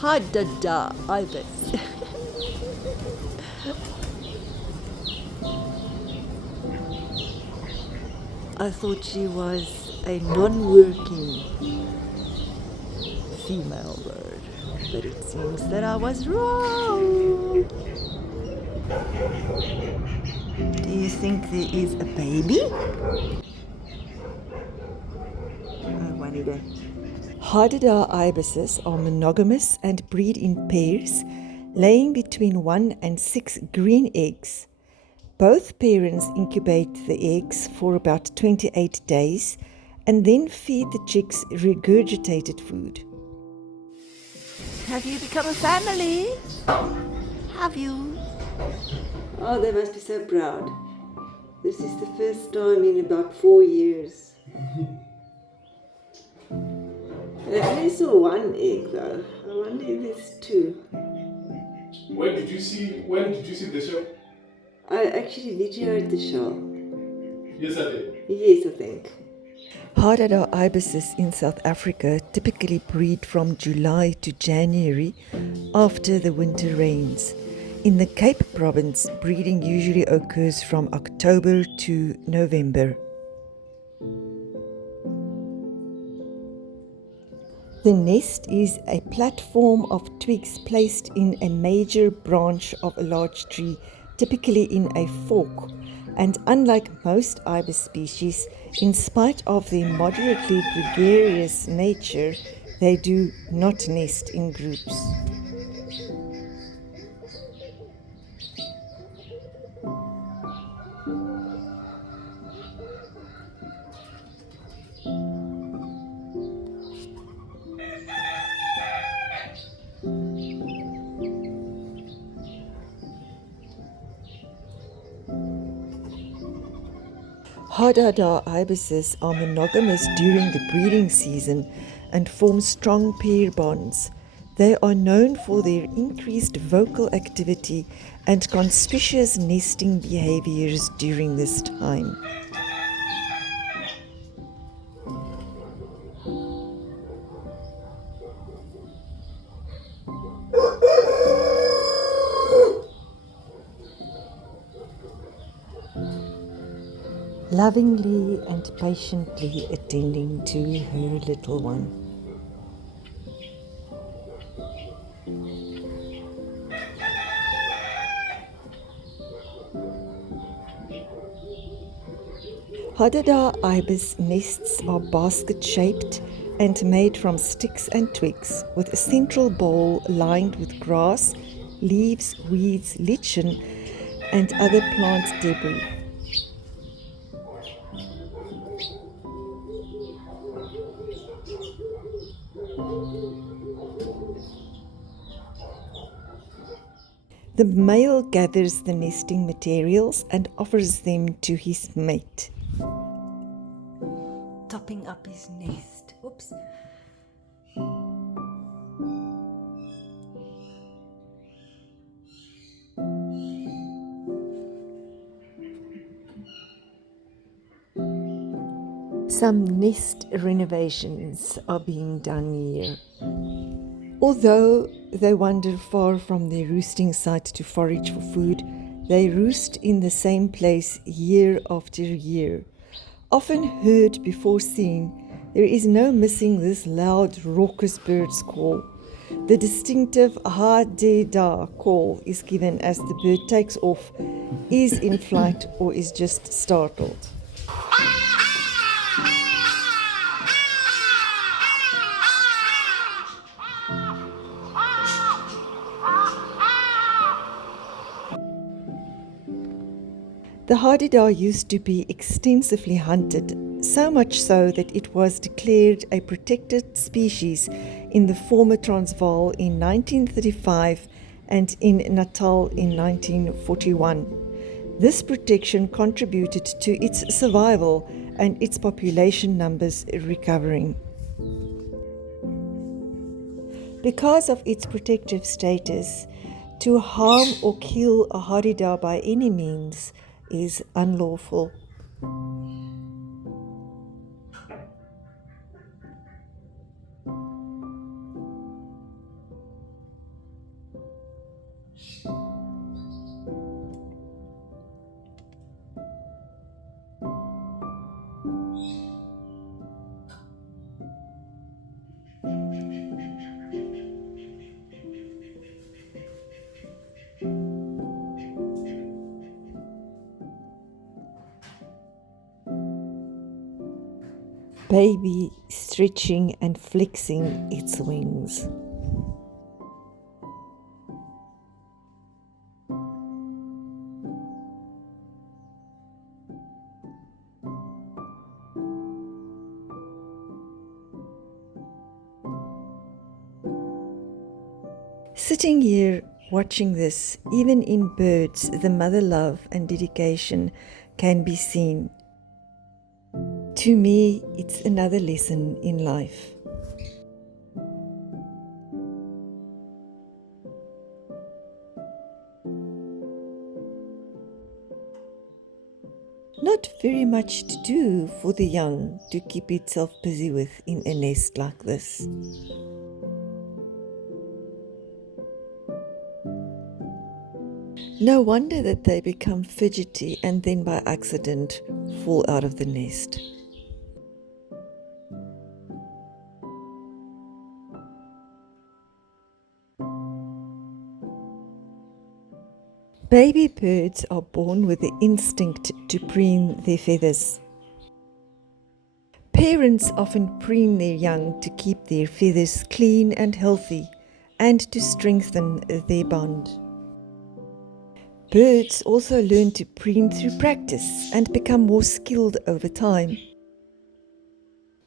Hadada Ibis. I thought she was a non-working female bird, but it seems that I was wrong. Do you think there is a baby? I wonder. Hadada ibises are monogamous and breed in pairs, laying between 1 and 6 green eggs. Both parents incubate the eggs for about 28 days and then feed the chicks regurgitated food. Have you become a family? Have you? Oh, they must be so proud. This is the first time in about 4 years. I only saw one egg though. I wonder if there's two. When did you see the show? I actually videoed the show. Yesterday? Yes, I think. Hadada ibises in South Africa typically breed from July to January after the winter rains. In the Cape Province, breeding usually occurs from October to November. The nest is a platform of twigs placed in a major branch of a large tree, typically in a fork, and unlike most ibis species, in spite of their moderately gregarious nature, they do not nest in groups. Hadada ibises are monogamous during the breeding season and form strong pair bonds. They are known for their increased vocal activity and conspicuous nesting behaviors during this time. Lovingly and patiently attending to her little one. Hadada ibis nests are basket-shaped and made from sticks and twigs, with a central bowl lined with grass, leaves, weeds, lichen, and other plant debris. The male gathers the nesting materials and offers them to his mate. Topping up his nest. Oops. Some nest renovations are being done here. Although they wander far from their roosting site to forage for food, they roost in the same place year after year. Often heard before seen, there is no missing this loud, raucous bird's call. The distinctive Hadada call is given as the bird takes off, is in flight, or is just startled. The Hadada used to be extensively hunted, so much so that it was declared a protected species in the former Transvaal in 1935 and in Natal in 1941. This protection contributed to its survival and its population numbers recovering. Because of its protective status, to harm or kill a Hadada by any means is unlawful. baby stretching and flexing its wings. Sitting here watching this, even in birds, the mother love and dedication can be seen. To me, it's another lesson in life. Not very much to do for the young to keep itself busy with in a nest like this. No wonder that they become fidgety and then by accident fall out of the nest. Baby birds are born with the instinct to preen their feathers. Parents often preen their young to keep their feathers clean and healthy and to strengthen their bond. Birds also learn to preen through practice and become more skilled over time.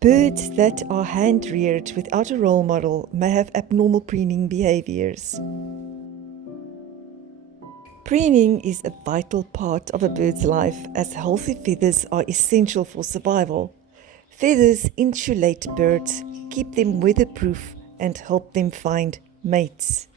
Birds that are hand-reared without a role model may have abnormal preening behaviors. Preening is a vital part of a bird's life as healthy feathers are essential for survival. Feathers insulate birds, keep them weatherproof, and help them find mates.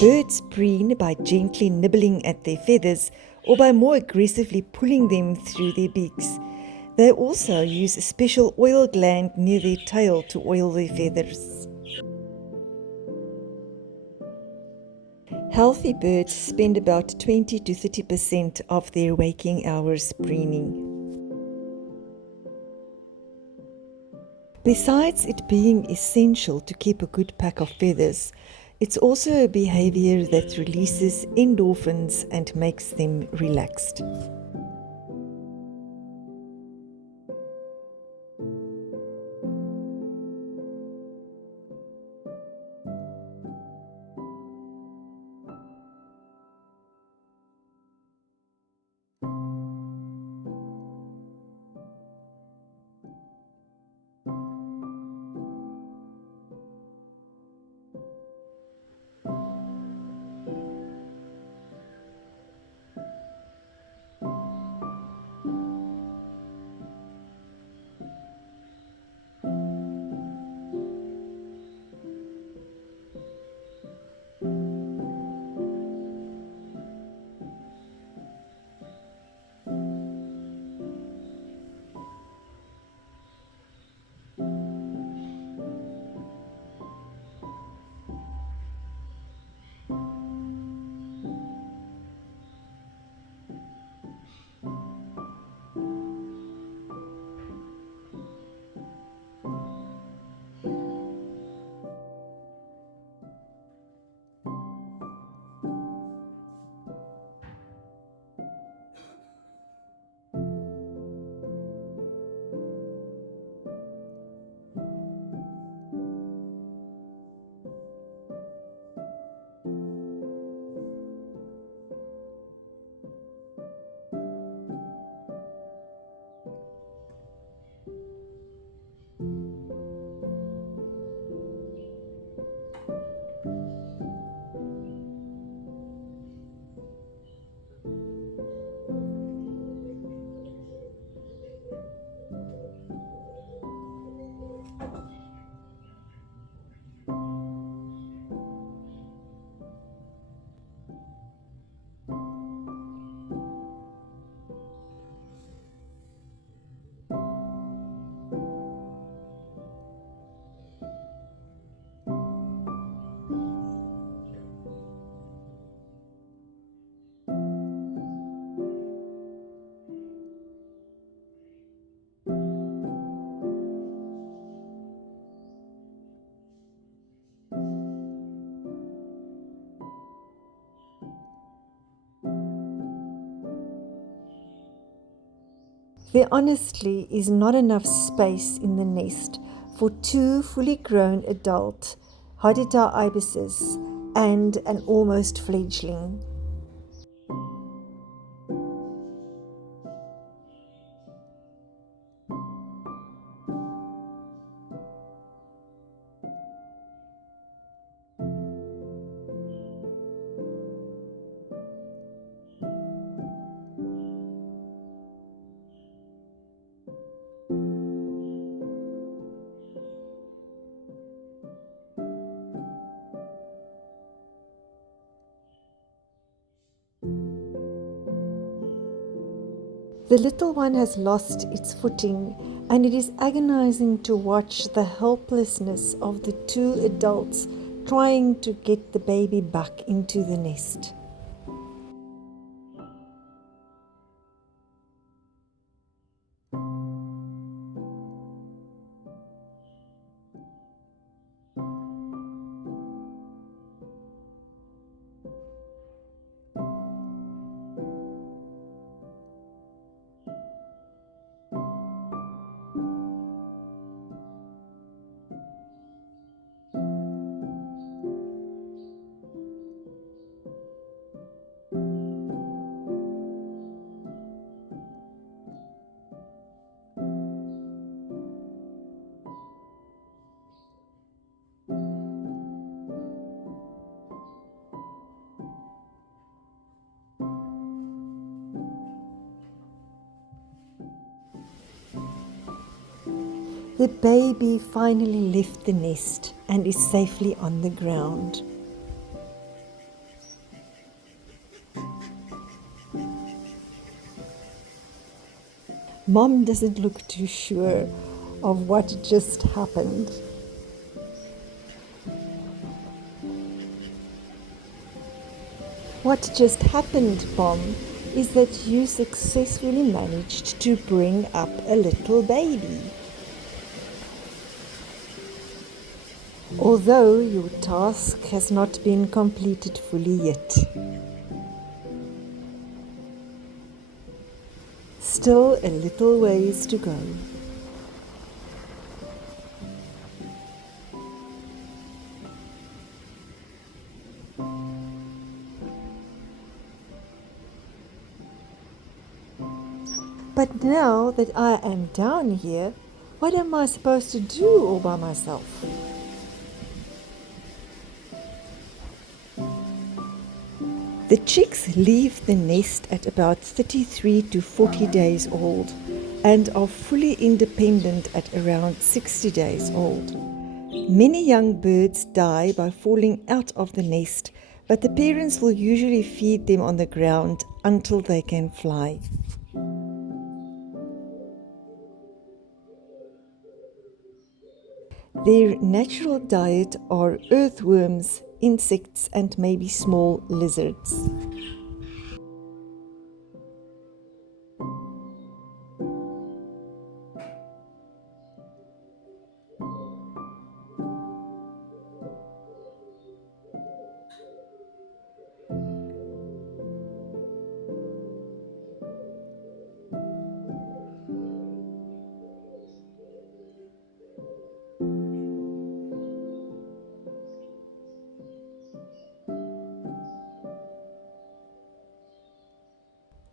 Birds preen by gently nibbling at their feathers or by more aggressively pulling them through their beaks. They also use a special oil gland near their tail to oil their feathers. Healthy birds spend about 20 to 30% of their waking hours preening. Besides it being essential to keep a good pack of feathers, it's also a behavior that releases endorphins and makes them relaxed. There honestly is not enough space in the nest for 2 fully grown adult Hadada Ibises and an almost fledgling. The little one has lost its footing, and it is agonizing to watch the helplessness of the 2 adults trying to get the baby back into the nest. The baby finally left the nest and is safely on the ground. Mom doesn't look too sure of what just happened. What just happened, Mom, is that you successfully managed to bring up a little baby. Although your task has not been completed fully yet. Still a little ways to go. But now that I am down here, what am I supposed to do all by myself? The chicks leave the nest at about 33 to 40 days old and are fully independent at around 60 days old. Many young birds die by falling out of the nest, but the parents will usually feed them on the ground until they can fly. Their natural diet are earthworms, insects, and maybe small lizards.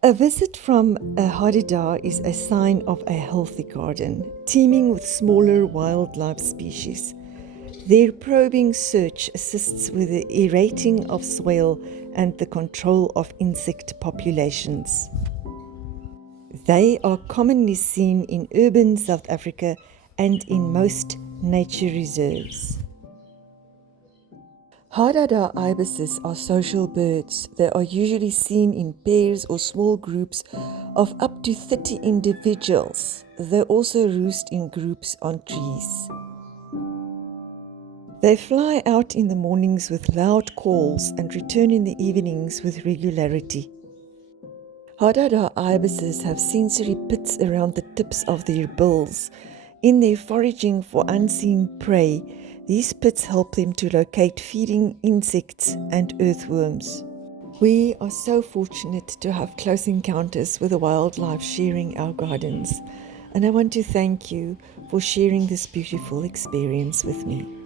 A visit from a Hadada is a sign of a healthy garden, teeming with smaller wildlife species. Their probing search assists with the aerating of soil and the control of insect populations. They are commonly seen in urban South Africa and in most nature reserves. Hadada ibises are social birds. They are usually seen in pairs or small groups of up to 30 individuals. They also roost in groups on trees. They fly out in the mornings with loud calls and return in the evenings with regularity. Hadada ibises have sensory pits around the tips of their bills. In their foraging for unseen prey, these pits help them to locate feeding insects and earthworms. We are so fortunate to have close encounters with the wildlife sharing our gardens, and I want to thank you for sharing this beautiful experience with me.